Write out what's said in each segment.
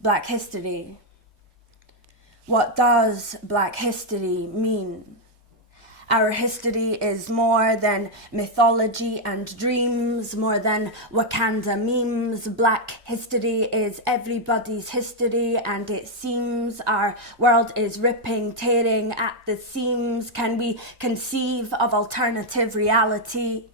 Black history. What does Black history mean? Our history is more than mythology and dreams, more than Wakanda memes. Black history is everybody's history, and it seems our world is ripping, tearing at the seams. Can we conceive of alternative reality?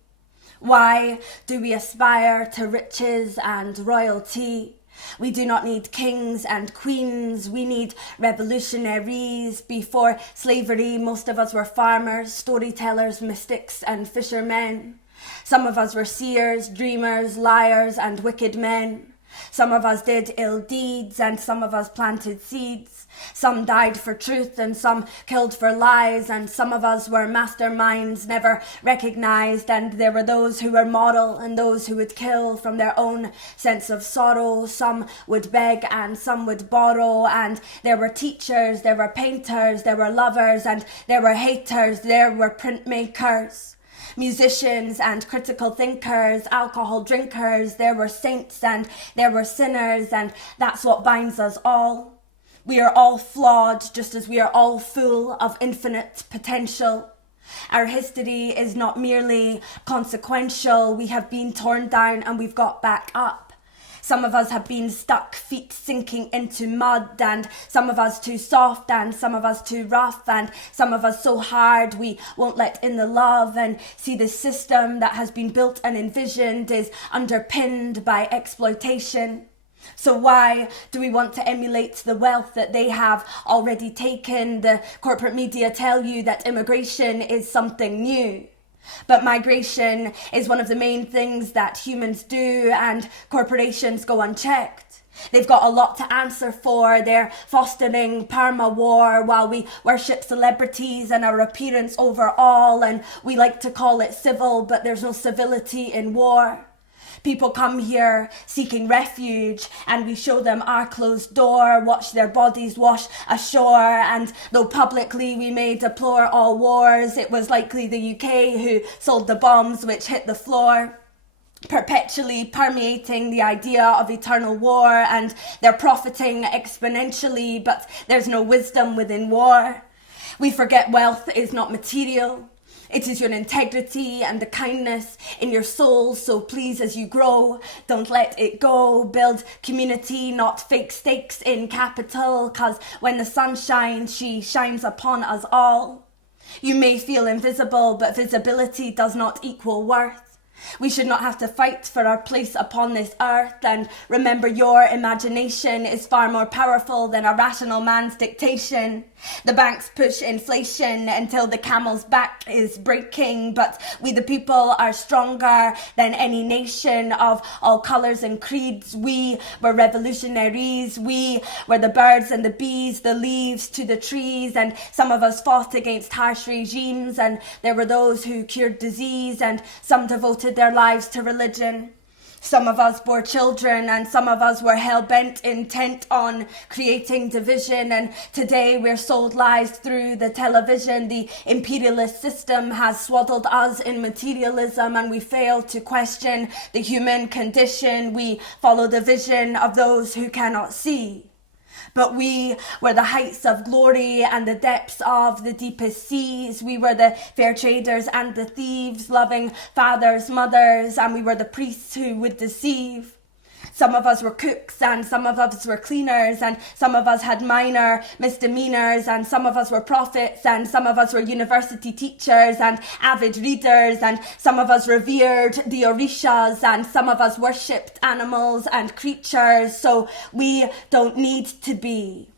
Why do we aspire to riches and royalty? We do not need kings and queens, we need revolutionaries. Before slavery, most of us were farmers, storytellers, mystics and fishermen. Some of us were seers, dreamers, liars and wicked men. Some of us did ill deeds and some of us planted seeds. Some died for truth and some killed for lies, and some of us were masterminds never recognized, and there were those who were moral and those who would kill from their own sense of sorrow. Some would beg and some would borrow, and there were teachers, there were painters, there were lovers and there were haters, there were printmakers, musicians and critical thinkers, alcohol drinkers. There were saints and there were sinners, and that's what binds us all. We are all flawed, just as we are all full of infinite potential. Our history is not merely consequential. We have been torn down and we've got back up. Some of us have been stuck, feet sinking into mud, and some of us too soft and some of us too rough, and some of us so hard we won't let in the love, and see the system that has been built and envisioned is underpinned by exploitation. So why do we want to emulate the wealth that they have already taken? The corporate media tell you that immigration is something new. But migration is one of the main things that humans do, and corporations go unchecked. They've got a lot to answer for. They're fostering perma-war while we worship celebrities and our appearance overall, and we like to call it civil, but there's no civility in war. People come here seeking refuge and we show them our closed door, watch their bodies wash ashore, and though publicly we may deplore all wars, it was likely the UK who sold the bombs which hit the floor, perpetually permeating the idea of eternal war, and they're profiting exponentially, but there's no wisdom within war. We forget wealth is not material. It is your integrity and the kindness in your soul. So please, as you grow, don't let it go. Build community, not fake stakes in capital, cause when the sun shines, she shines upon us all. You may feel invisible, but visibility does not equal worth. We should not have to fight for our place upon this earth, and remember your imagination is far more powerful than a rational man's dictation. The banks push inflation until the camel's back is breaking, but we the people are stronger than any nation of all colours and creeds. We were revolutionaries, we were the birds and the bees, the leaves to the trees, and some of us fought against harsh regimes, and there were those who cured disease, and some devoted their lives to religion. Some of us bore children, and some of us were hell-bent, intent on creating division, and today we're sold lies through the television. The imperialist system has swaddled us in materialism, and we fail to question the human condition. We follow the vision of those who cannot see. But we were the heights of glory and the depths of the deepest seas. We were the fair traders and the thieves, loving fathers, mothers, and we were the priests who would deceive. Some of us were cooks and some of us were cleaners, and some of us had minor misdemeanors, and some of us were prophets, and some of us were university teachers and avid readers, and some of us revered the orishas, and some of us worshipped animals and creatures. So we don't need to be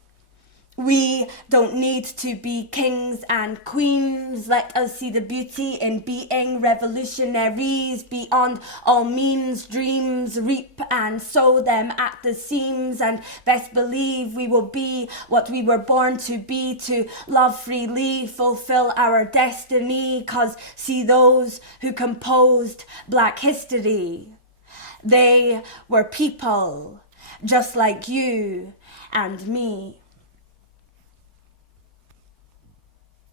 kings and queens. Let us see the beauty in being revolutionaries beyond all means. Dreams reap and sow them at the seams, and best believe we will be what we were born to be, to love freely, fulfill our destiny. Cause see those who composed Black history, they were people just like you and me.